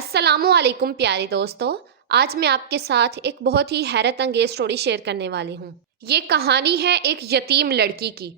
السلام علیکم پیارے دوستو، آج میں آپ کے ساتھ ایک بہت ہی حیرت انگیز سٹوری شیئر کرنے والی ہوں۔ یہ کہانی ہے ایک یتیم لڑکی کی۔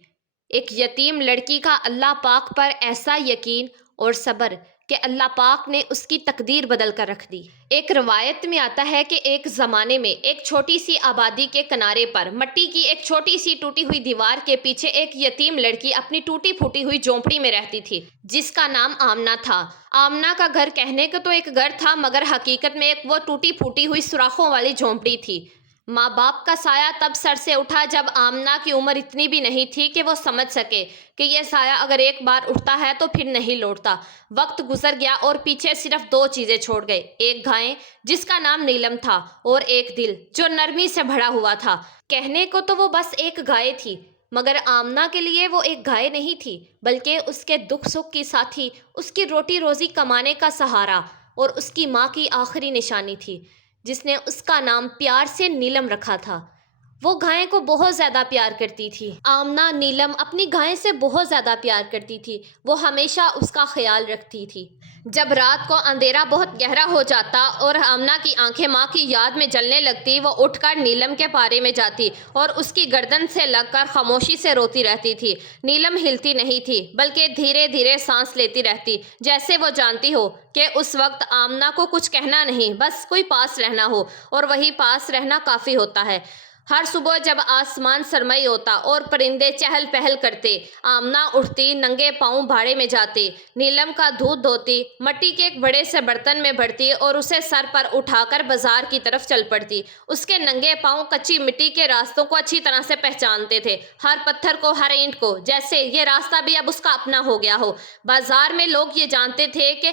ایک یتیم لڑکی کا اللہ پاک پر ایسا یقین اور صبر کہ اللہ پاک نے اس کی تقدیر بدل کر رکھ دی۔ ایک روایت میں آتا ہے کہ ایک زمانے میں ایک چھوٹی سی آبادی کے کنارے پر مٹی کی ایک چھوٹی سی ٹوٹی ہوئی دیوار کے پیچھے ایک یتیم لڑکی اپنی ٹوٹی پھوٹی ہوئی جھونپڑی میں رہتی تھی، جس کا نام آمنہ تھا۔ آمنہ کا گھر کہنے کو تو ایک گھر تھا، مگر حقیقت میں ایک وہ ٹوٹی پھوٹی ہوئی سوراخوں والی جھونپڑی تھی۔ ماں باپ کا سایہ تب سر سے اٹھا جب آمنہ کی عمر اتنی بھی نہیں تھی کہ وہ سمجھ سکے کہ یہ سایہ اگر ایک بار اٹھتا ہے تو پھر نہیں لوٹتا۔ وقت گزر گیا اور پیچھے صرف دو چیزیں چھوڑ گئے، ایک گائے جس کا نام نیلم تھا اور ایک دل جو نرمی سے بھرا ہوا تھا۔ کہنے کو تو وہ بس ایک گائے تھی، مگر آمنہ کے لیے وہ ایک گائے نہیں تھی، بلکہ اس کے دکھ سکھ کی ساتھی، اس کی روٹی روزی کمانے کا سہارا اور اس کی ماں کی آخری نشانی تھی، جس نے اس کا نام پیار سے نیلم رکھا تھا۔ وہ گائے کو بہت زیادہ پیار کرتی تھی۔ آمنہ نیلم اپنی گائے سے بہت زیادہ پیار کرتی تھی، وہ ہمیشہ اس کا خیال رکھتی تھی۔ جب رات کو اندھیرا بہت گہرا ہو جاتا اور آمنہ کی آنکھیں ماں کی یاد میں جلنے لگتی، وہ اٹھ کر نیلم کے پارے میں جاتی اور اس کی گردن سے لگ کر خاموشی سے روتی رہتی تھی۔ نیلم ہلتی نہیں تھی، بلکہ دھیرے دھیرے سانس لیتی رہتی، جیسے وہ جانتی ہو کہ اس وقت آمنہ کو کچھ کہنا نہیں، بس کوئی پاس رہنا ہو، اور وہی پاس رہنا کافی ہوتا ہے۔ ہر صبح جب آسمان سرمئی ہوتا اور پرندے چہل پہل کرتے، آمنہ اٹھتی، ننگے پاؤں بھاڑے میں جاتی، نیلم کا دودھ دھوتی، مٹی کے ایک بڑے سے برتن میں بھرتی اور اسے سر پر اٹھا کر بازار کی طرف چل پڑتی۔ اس کے ننگے پاؤں کچی مٹی کے راستوں کو اچھی طرح سے پہچانتے تھے، ہر پتھر کو، ہر اینٹ کو، جیسے یہ راستہ بھی اب اس کا اپنا ہو گیا ہو۔ بازار میں لوگ یہ جانتے تھے کہ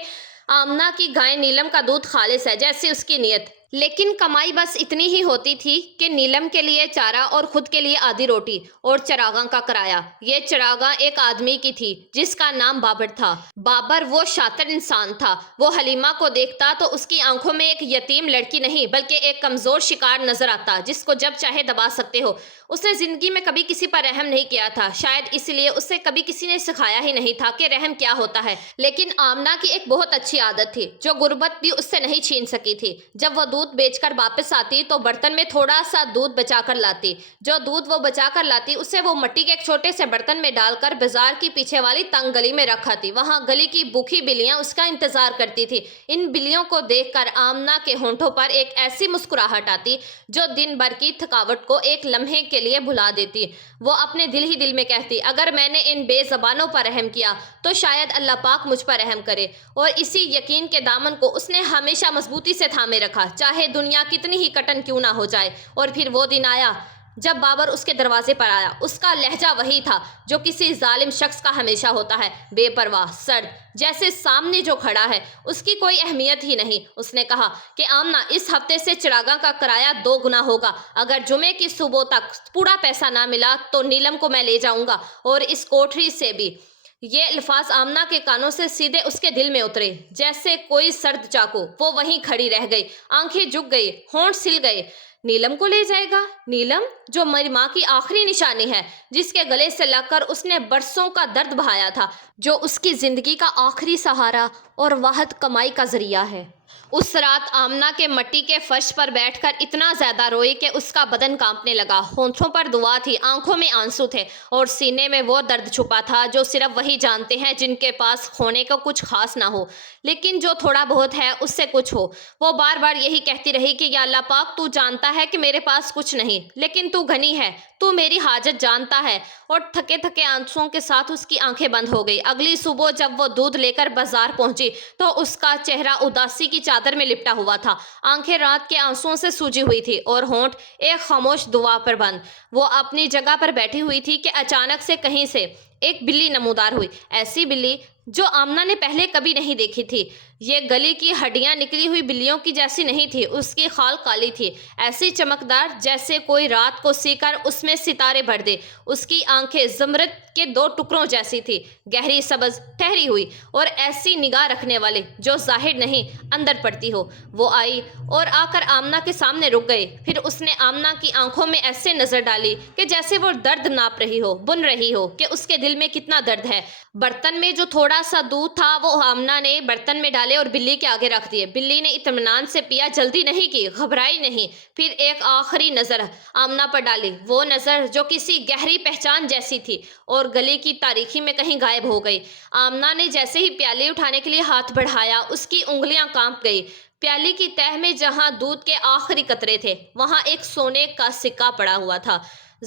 آمنہ کی گائے نیلم کا دودھ خالص ہے، جیسے اس کی نیت۔ لیکن کمائی بس اتنی ہی ہوتی تھی کہ نیلم کے لیے چارہ اور خود کے لیے آدھی روٹی اور چراغاں کا کرایہ۔ یہ چراغاں ایک آدمی کی تھی جس کا نام بابر تھا۔ بابر وہ شاطر انسان تھا۔ وہ حلیمہ کو دیکھتا تو اس کی آنکھوں میں ایک یتیم لڑکی نہیں بلکہ ایک کمزور شکار نظر آتا، جس کو جب چاہے دبا سکتے ہو۔ اس نے زندگی میں کبھی کسی پر رحم نہیں کیا تھا، شاید اس لیے اسے کبھی کسی نے سکھایا ہی نہیں تھا کہ رحم کیا ہوتا ہے۔ لیکن آمنہ کی ایک بہت اچھی عادت تھی جو غربت بھی اس سے نہیں چھین سکی تھی۔ جب وہ دودھ بیچ کر واپس آتی تو برتن میں تھوڑا سا دودھ بچا کر لاتی۔ جو دودھ وہ بچا کر لاتی اسے وہ مٹی کے ایک چھوٹے سے برتن میں ڈال کر بازار کی پیچھے والی تنگ گلی میں رکھ آتی۔ وہاں گلی کی بھوکی بلیاں اس کا انتظار کرتی تھی۔ ان بلیوں کو دیکھ کر آمنہ کے ہونٹوں پر ایک ایسی مسکراہٹ آتی جو دن بھر کی تھکاوٹ کو ایک لمحے کے لیے بھلا دیتی۔ وہ اپنے دل ہی دل میں کہتی، اگر میں نے ان بے زبانوں پر رحم کیا تو شاید اللہ پاک مجھ پر رحم کرے۔ اور اسی یقین کے دامن کو اس نے ہمیشہ مضبوطی سے تھامے رکھا، چاہے دنیا کتنی ہی کٹن کیوں نہ ہو جائے۔ اور پھر وہ دن آیا جب بابر اس کے دروازے پر آیا۔ اس کا لہجہ وہی تھا جو کسی ظالم شخص کا ہمیشہ ہوتا ہے، بے پرواہ، سرد، جیسے سامنے جو کھڑا ہے اس کی کوئی اہمیت ہی نہیں۔ اس نے کہا کہ آمنہ، اس ہفتے سے چراغاں کا کرایہ 2 گنا ہوگا۔ اگر جمعے کی صبح تک پورا پیسہ نہ ملا تو نیلم کو میں لے جاؤں گا، اور اس کوٹری سے بھی۔ یہ الفاظ آمنہ کے کانوں سے سیدھے اس کے دل میں اترے جیسے کوئی سرد چاقو۔ وہ وہیں کھڑی رہ گئی، آنکھیں جھک گئی، ہونٹ سل گئے۔ نیلم کو لے جائے گا؟ نیلم جو میری ماں کی آخری نشانی ہے، جس کے گلے سے لگ کر اس نے برسوں کا درد بہایا تھا، جو اس کی زندگی کا آخری سہارا اور واحد کمائی کا ذریعہ ہے۔ اس رات آمنہ کے مٹی کے فرش پر بیٹھ کر اتنا زیادہ روئی کہ اس کا بدن کانپنے لگا۔ ہونٹوں پر دعا تھی، آنکھوں میں آنسو تھے، اور سینے میں وہ درد چھپا تھا جو صرف وہی جانتے ہیں جن کے پاس کھونے کو کچھ خاص نہ ہو، لیکن جو تھوڑا بہت ہے اس سے کچھ ہو۔ وہ بار بار یہی کہتی رہی کہ یا اللہ پاک، تو جانتا ہے کہ میرے پاس کچھ نہیں، لیکن تو غنی ہے، تو میری حاجت جانتا ہے۔ اور تھکے تھکے آنسوؤں کے ساتھ اس کی آنکھیں بند ہو گئی۔ اگلی صبح جب وہ دودھ لے کر بازار پہنچی تو اس کا چہرہ اداسی کی چادر میں لپٹا ہوا تھا، آنکھیں رات کے آنسوؤں سے سوجی ہوئی تھی اور ہونٹ ایک خاموش دعا پر بند۔ وہ اپنی جگہ پر بیٹھی ہوئی تھی کہ اچانک سے کہیں سے ایک بلی نمودار ہوئی، ایسی بلی جو آمنہ نے پہلے کبھی نہیں دیکھی تھی۔ یہ گلی کی ہڈیاں نکلی ہوئی بلیوں کی جیسی نہیں تھی، اس کی خال کالی تھی، ایسی چمکدار جیسے کوئی رات کو سی کر اس میں ستارے بھر دے۔ اس کی آنکھیں زمرد کے 2 ٹکڑوں جیسی تھی، گہری سبز، ٹھہری ہوئی اور ایسی نگاہ رکھنے والے جو ظاہر نہیں اندر پڑتی ہو۔ وہ آئی اور آ کر آمنہ کے سامنے رک گئی۔ پھر اس نے آمنہ کی آنکھوں میں ایسے نظر ڈالی کہ جیسے وہ درد ناپ رہی ہو، بن رہی ہو کہ اس کے دل میں کتنا درد ہے۔ برتن میں جو تھوڑا سا دودھ تھا وہ آمنہ نے برتن میں ڈالے اور بلی کے آگے رکھ دیے۔ بلی نے اطمینان سے پیا، جلدی نہیں کی، گھبرائی نہیں۔ پھر ایک آخری نظر آمنہ پر ڈالی، وہ نظر جو کسی گہری پہچان جیسی تھی اور گلی کی تاریکی میں کہیں غائب ہو گئی۔ آمنہ نے جیسے ہی پیالی اٹھانے کے لیے ہاتھ بڑھایا، اس کی انگلیاں کانپ گئی۔ پیالی کی تہہ میں جہاں دودھ کے آخری قطرے تھے وہاں ایک سونے کا سکہ پڑا ہوا تھا،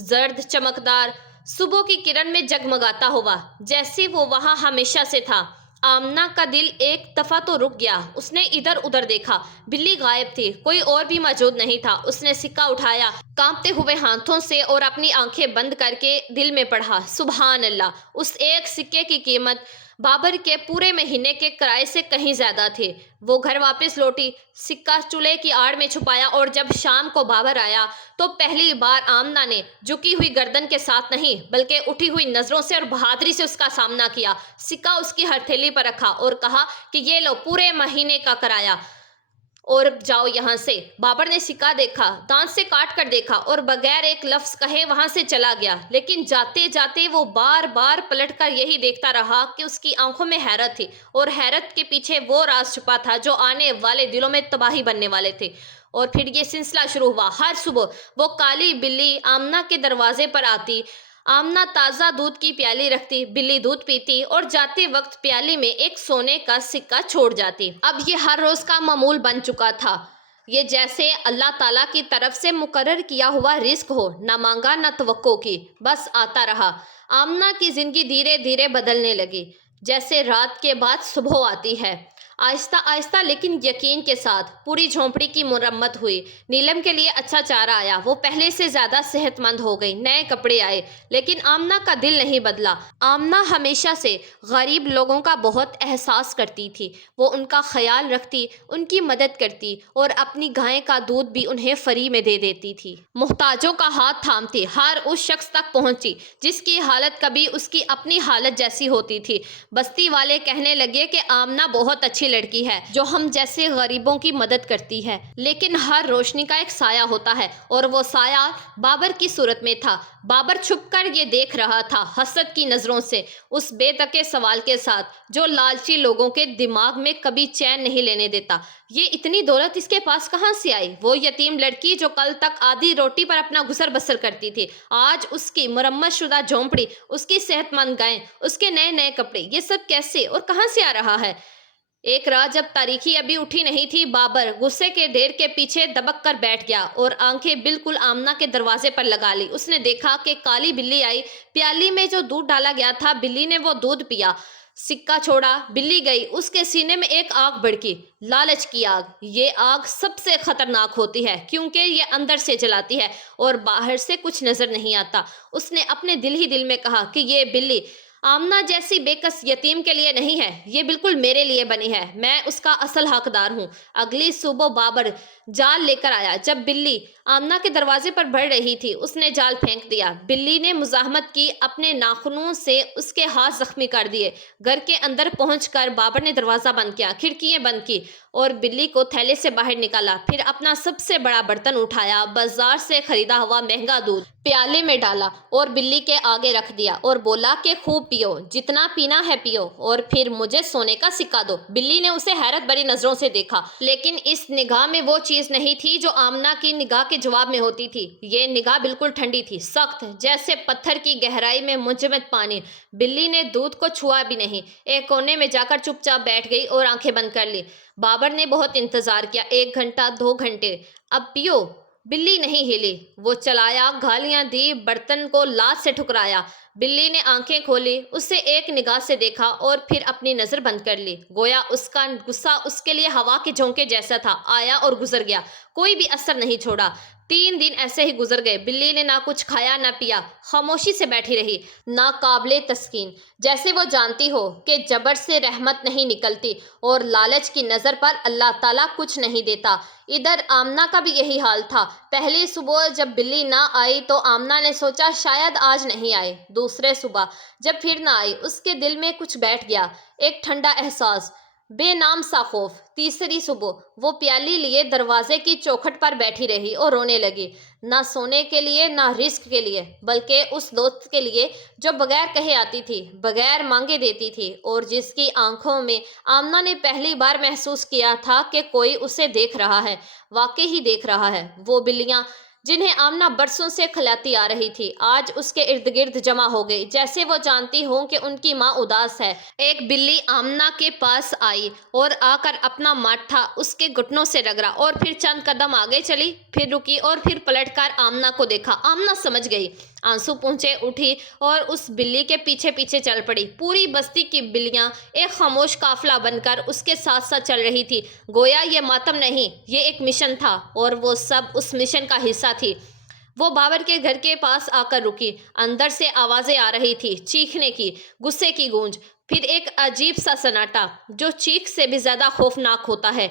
زرد، چمکدار، صبح کی کرن میں جگمگاتا ہوا، جیسے وہ وہاں ہمیشہ سے تھا۔ آمنہ کا دل ایک دفعہ تو رک گیا۔ اس نے ادھر ادھر دیکھا، بلی غائب تھی، کوئی اور بھی موجود نہیں تھا۔ اس نے سکہ اٹھایا کانپتے ہوئے ہاتھوں سے اور اپنی آنکھیں بند کر کے دل میں پڑھا، سبحان اللہ! اس ایک سکے کی قیمت بابر کے پورے مہینے کے کرائے سے کہیں زیادہ تھی۔ وہ گھر واپس لوٹی، سکہ چولہے کی آڑ میں چھپایا اور جب شام کو بابر آیا تو پہلی بار آمنہ نے جھکی ہوئی گردن کے ساتھ نہیں بلکہ اٹھی ہوئی نظروں سے اور بہادری سے اس کا سامنا کیا۔ سکہ اس کی ہتھیلی پر رکھا اور کہا کہ یہ لو پورے مہینے کا کرایہ اور جاؤ یہاں سے۔ بابر نے سکہ دیکھا، دانت سے کاٹ کر دیکھا اور بغیر ایک لفظ کہے وہاں سے چلا گیا۔ لیکن جاتے جاتے وہ بار بار پلٹ کر یہی دیکھتا رہا کہ اس کی آنکھوں میں حیرت تھی اور حیرت کے پیچھے وہ راز چھپا تھا جو آنے والے دلوں میں تباہی بننے والے تھے۔ اور پھر یہ سلسلہ شروع ہوا۔ ہر صبح وہ کالی بلی آمنہ کے دروازے پر آتی، آمنہ تازہ دودھ کی پیالی رکھتی، بلی دودھ پیتی اور جاتے وقت پیالی میں ایک سونے کا سکہ چھوڑ جاتی۔ اب یہ ہر روز کا معمول بن چکا تھا۔ یہ جیسے اللہ تعالیٰ کی طرف سے مقرر کیا ہوا رزق ہو، نہ مانگا نہ توقع کی، بس آتا رہا۔ آمنہ کی زندگی دھیرے دھیرے بدلنے لگی، جیسے رات کے بعد صبح آتی ہے۔ آہستہ آہستہ لیکن یقین کے ساتھ پوری جھونپڑی کی مرمت ہوئی۔ نیلم کے لیے اچھا چارہ آیا، وہ پہلے سے زیادہ صحت مند ہو گئی، نئے کپڑے آئے، لیکن آمنہ کا دل نہیں بدلا۔ آمنہ ہمیشہ سے غریب لوگوں کا بہت احساس کرتی تھی۔ وہ ان کا خیال رکھتی، ان کی مدد کرتی اور اپنی گائے کا دودھ بھی انہیں فری میں دے دیتی تھی۔ محتاجوں کا ہاتھ تھامتی، ہر اس شخص تک پہنچی جس کی حالت کبھی اس کی اپنی حالت جیسی ہوتی تھی۔ بستی والے کہنے لگے کہ آمنہ بہت اچھی لڑکی ہے جو ہم جیسے غریبوں کی مدد کرتی ہے۔ لیکن ہر روشنی کا ایک سایہ ہوتا ہے اور وہ سایہ بابر کی صورت میں تھا۔ بابر چھپ کر یہ دیکھ رہا تھا، حسد کی نظروں سے، اس بے تکے سوال کے ساتھ جو لالچی لوگوں کے دماغ میں کبھی چین نہیں لینے دیتا۔ یہ اتنی دولت اس کے پاس کہاں سے آئی؟ وہ یتیم لڑکی جو کل تک آدھی روٹی پر اپنا گزر بسر کرتی تھی، آج اس کی مرمت شدہ جھونپڑی، اس کی صحت مند گائیں، اس کے نئے نئے کپڑے، یہ سب کیسے اور کہاں سے آ رہا ہے؟ ایک رات جب تاریکی ابھی اٹھی نہیں تھی، بابر غصے کے ڈھیر کے پیچھے دبک کر بیٹھ گیا اور آنکھیں بالکل آمنہ کے دروازے پر لگا لی۔ اس نے دیکھا کہ کالی بلی آئی، پیالی میں جو دودھ ڈالا گیا تھا بلی نے وہ دودھ پیا، سکہ چھوڑا، بلی گئی۔ اس کے سینے میں ایک آگ بھڑکی، لالچ کی آگ۔ یہ آگ سب سے خطرناک ہوتی ہے کیونکہ یہ اندر سے جلاتی ہے اور باہر سے کچھ نظر نہیں آتا۔ اس نے اپنے دل ہی دل میں کہا کہ یہ بلی آمنہ جیسی بے کس یتیم کے لیے نہیں ہے، یہ بالکل میرے لیے بنی ہے، میں اس کا اصل حقدار ہوں۔ اگلی صبح بابر جال لے کر آیا۔ جب بلی آمنہ کے دروازے پر بڑھ رہی تھی اس نے جال پھینک دیا۔ بلی نے مزاحمت کی، اپنے ناخنوں سے اس کے ہاتھ زخمی کر دیے۔ گھر کے اندر پہنچ کر بابر نے دروازہ بند کیا، کھڑکیاں بند کی اور بلی کو تھیلے سے باہر نکالا۔ پھر اپنا سب سے بڑا برتن اٹھایا، بازار سے خریدا ہوا مہنگا دودھ پیالے میں ڈالا اور بلی کے آگے رکھ دیا اور بولا کہ خوب پیو، جتنا پینا ہے پیو، اور پھر مجھے سونے کا سکہ دو۔ بلی نے اسے حیرت بھری نظروں سے دیکھا، لیکن اس نگاہ میں وہ چیز نہیں تھی جو آمنہ کی نگاہ کے جواب میں ہوتی تھی۔ یہ نگاہ بالکل ٹھنڈی تھی، سخت، جیسے پتھر کی گہرائی میں منجمد پانی۔ بلی نے دودھ کو چھوا بھی نہیں، ایک کونے میں جا کر چپ چاپ بیٹھ گئی اور آنکھیں بند کر لی۔ بابر نے بہت انتظار کیا، 1 گھنٹہ، 2 گھنٹے، اب پیو۔ بلی نہیں ہلی۔ وہ چلایا، گالیاں دی، برتن کو لات سے ٹھکرایا۔ بلی نے آنکھیں کھولی، اسے ایک نگاہ سے دیکھا اور پھر اپنی نظر بند کر لی۔ گویا اس کا غصہ اس کے لیے ہوا کے جھونکے جیسا تھا، آیا اور گزر گیا، کوئی بھی اثر نہیں چھوڑا۔ 3 دن ایسے ہی گزر گئے۔ بلی نے نہ کچھ کھایا نہ پیا، خاموشی سے بیٹھی رہی، ناقابل تسکین، جیسے وہ جانتی ہو کہ جبر سے رحمت نہیں نکلتی اور لالچ کی نظر پر اللہ تعالیٰ کچھ نہیں دیتا۔ ادھر آمنہ کا بھی یہی حال تھا۔ پہلی صبح جب بلی نہ آئی تو آمنہ نے سوچا شاید آج نہیں آئے۔ دوسرے صبح جب پھر نہ آئی، اس کے دل میں کچھ بیٹھ گیا، ایک ٹھنڈا احساس، بے نام سا خوف۔ تیسری صبح وہ پیالی لیے دروازے کی چوکھٹ پر بیٹھی رہی اور رونے لگی، نہ سونے کے لیے نہ رزق کے لیے، بلکہ اس دوست کے لیے جو بغیر کہے آتی تھی، بغیر مانگے دیتی تھی، اور جس کی آنکھوں میں آمنہ نے پہلی بار محسوس کیا تھا کہ کوئی اسے دیکھ رہا ہے، واقعی ہی دیکھ رہا ہے۔ وہ بلیاں جنہیں آمنہ برسوں سے کھلاتی آ رہی تھی، آج اس کے ارد گرد جمع ہو گئی، جیسے وہ جانتی ہوں کہ ان کی ماں اداس ہے۔ ایک بلی آمنہ کے پاس آئی اور آ کر اپنا ماتھا اس کے گھٹنوں سے رگڑا اور پھر چند قدم آگے چلی، پھر رکی اور پھر پلٹ کر آمنہ کو دیکھا۔ آمنہ سمجھ گئی، آنسو پونچھے اٹھی اور اس بلی کے پیچھے پیچھے چل پڑی۔ پوری بستی کی بلیاں ایک خاموش قافلہ بن کر اس کے ساتھ ساتھ چل رہی تھی، گویا یہ ماتم نہیں، یہ ایک مشن تھا اور وہ سب اس مشن کا حصہ تھی۔ وہ بابر کے گھر کے پاس آ کر رکی، اندر سے آوازیں آ رہی تھی، چیخنے کی، غصے کی گونج، پھر ایک عجیب سا سناٹا جو چیخ سے بھی زیادہ خوفناک ہوتا ہے۔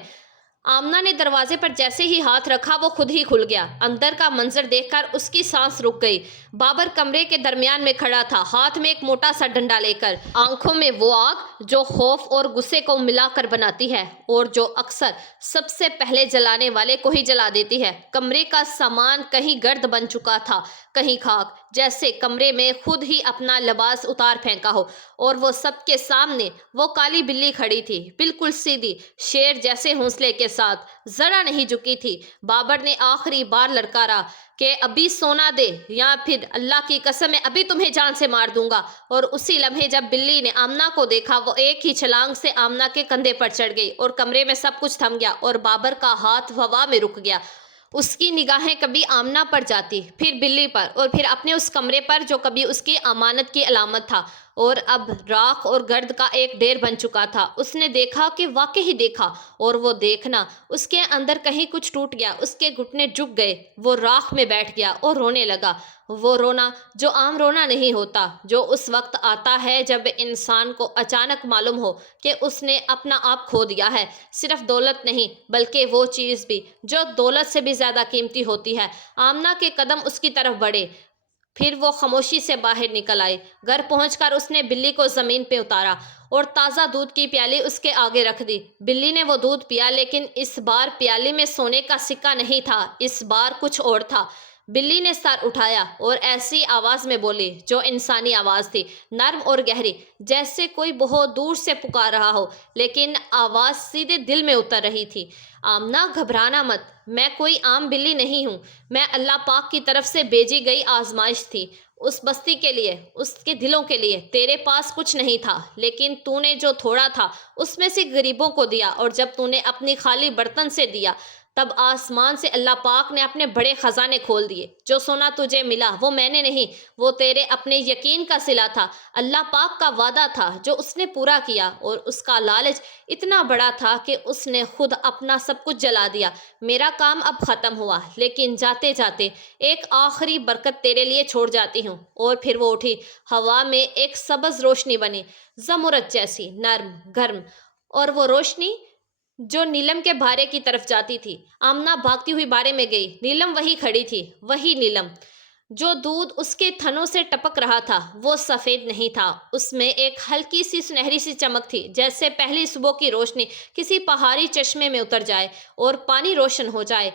آمنہ نے دروازے پر جیسے ہی ہاتھ رکھا وہ خود ہی کھل گیا۔ اندر کا منظر دیکھ کر اس کی سانس رک گئی۔ بابر کمرے کے درمیان میں کھڑا تھا، ہاتھ میں ایک موٹا سا ڈنڈا لے کر، آنکھوں میں وہ آگ جو خوف اور غصے کو ملا کر بناتی ہے اور جو اکثر سب سے پہلے جلانے والے کو ہی جلا دیتی ہے۔ کمرے کا سامان کہیں گرد بن چکا تھا، کہیں خاک، جیسے کمرے میں خود ہی اپنا لباس اتار پھینکا ہو، اور وہ سب کے سامنے وہ کالی بلی کھڑی تھی، بالکل سیدھی، شیر جیسے حوصلے کے ساتھ، ذرا نہیں جھکی تھی۔ بابر نے آخری بار للکارا کہ ابھی سونا دے یا پھر اللہ کی قسم ہے ابھی تمہیں جان سے مار دوں گا، اور اسی لمحے جب بلی نے آمنہ کو دیکھا وہ ایک ہی چھلانگ سے آمنہ کے کندھے پر چڑھ گئی اور کمرے میں سب کچھ تھم گیا اور بابر کا ہاتھ ہوا میں رک گیا۔ اس کی نگاہیں کبھی آمنہ پر جاتی، پھر بلی پر، اور پھر اپنے اس کمرے پر جو کبھی اس کی امانت کی علامت تھا اور اب راکھ اور گرد کا ایک ڈھیر بن چکا تھا۔ اس نے دیکھا کہ واقعی ہی دیکھا، اور وہ دیکھنا اس کے اندر کہیں کچھ ٹوٹ گیا، اس کے گھٹنے جھک گئے، وہ راکھ میں بیٹھ گیا اور رونے لگا۔ وہ رونا جو عام رونا نہیں ہوتا، جو اس وقت آتا ہے جب انسان کو اچانک معلوم ہو کہ اس نے اپنا آپ کھو دیا ہے، صرف دولت نہیں بلکہ وہ چیز بھی جو دولت سے بھی زیادہ قیمتی ہوتی ہے۔ آمنہ کے قدم اس کی طرف بڑھے، پھر وہ خاموشی سے باہر نکل آئی۔ گھر پہنچ کر اس نے بلی کو زمین پہ اتارا اور تازہ دودھ کی پیالی اس کے آگے رکھ دی۔ بلی نے وہ دودھ پیا، لیکن اس بار پیالی میں سونے کا سکہ نہیں تھا، اس بار کچھ اور تھا۔ بلی نے سر اٹھایا اور ایسی آواز میں بولی جو انسانی آواز تھی، نرم اور گہری، جیسے کوئی بہت دور سے پکار رہا ہو، لیکن آواز سیدھے دل میں اتر رہی تھی۔ آمنہ، گھبرانا مت، میں کوئی عام بلی نہیں ہوں، میں اللہ پاک کی طرف سے بھیجی گئی آزمائش تھی، اس بستی کے لیے، اس کے دلوں کے لیے۔ تیرے پاس کچھ نہیں تھا، لیکن تو نے جو تھوڑا تھا اس میں سے غریبوں کو دیا، اور جب تو نے اپنی خالی برتن سے دیا تب آسمان سے اللہ پاک نے اپنے بڑے خزانے کھول دیے۔ جو سونا تجھے ملا وہ میں نے نہیں، وہ تیرے اپنے یقین کا صلہ تھا، اللہ پاک کا وعدہ تھا جو اس نے پورا کیا، اور اس کا لالچ اتنا بڑا تھا کہ اس نے خود اپنا سب کچھ جلا دیا۔ میرا کام اب ختم ہوا، لیکن جاتے جاتے ایک آخری برکت تیرے لیے چھوڑ جاتی ہوں۔ اور پھر وہ اٹھی، ہوا میں ایک سبز روشنی بنی، زمرد جیسی، نرم، گرم، اور وہ روشنی جو نیلم کے بھارے کی طرف جاتی تھی۔ آمنہ بھاگتی ہوئی بھارے میں گئی، نیلم وہی کھڑی تھی، وہی نیلم۔ جو دودھ اس کے تھنوں سے ٹپک رہا تھا وہ سفید نہیں تھا، اس میں ایک ہلکی سی سنہری سی چمک تھی، جیسے پہلی صبح کی روشنی کسی پہاڑی چشمے میں اتر جائے اور پانی روشن ہو جائے۔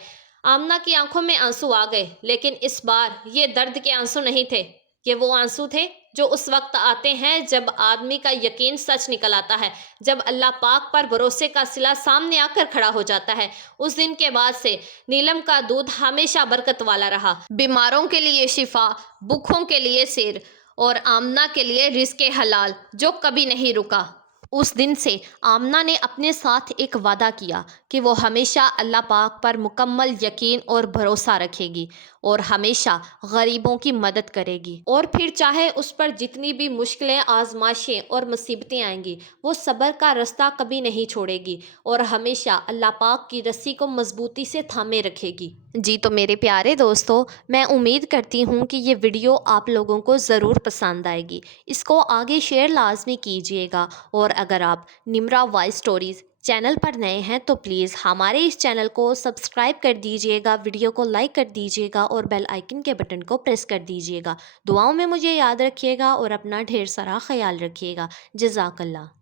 آمنہ کی آنکھوں میں آنسو آ گئے، لیکن اس بار یہ درد کے آنسو نہیں تھے، یہ وہ آنسو تھے جو اس وقت آتے ہیں جب آدمی کا یقین سچ نکل آتا ہے، جب اللہ پاک پر بھروسے کا صلہ سامنے آ کر کھڑا ہو جاتا ہے۔ اس دن کے بعد سے نیلم کا دودھ ہمیشہ برکت والا رہا، بیماروں کے لیے شفا، بھوکوں کے لیے سیر، اور آمنہ کے لیے رزق حلال جو کبھی نہیں رکا۔ اس دن سے آمنہ نے اپنے ساتھ ایک وعدہ کیا کہ وہ ہمیشہ اللہ پاک پر مکمل یقین اور بھروسہ رکھے گی اور ہمیشہ غریبوں کی مدد کرے گی، اور پھر چاہے اس پر جتنی بھی مشکلیں، آزمائشیں اور مصیبتیں آئیں گی، وہ صبر کا راستہ کبھی نہیں چھوڑے گی اور ہمیشہ اللہ پاک کی رسی کو مضبوطی سے تھامے رکھے گی۔ جی تو میرے پیارے دوستو، میں امید کرتی ہوں کہ یہ ویڈیو آپ لوگوں کو ضرور پسند آئے گی۔ اس کو آگے شیئر لازمی کیجیے گا، اور اگر آپ نمرا وائس اسٹوریز چینل پر نئے ہیں تو پلیز ہمارے اس چینل کو سبسکرائب کر دیجیے گا، ویڈیو کو لائک کر دیجیے گا اور بیل آئیکن کے بٹن کو پریس کر دیجیے گا۔ دعاؤں میں مجھے یاد رکھیے گا اور اپنا ڈھیر سارا خیال رکھیے گا۔ جزاک اللہ۔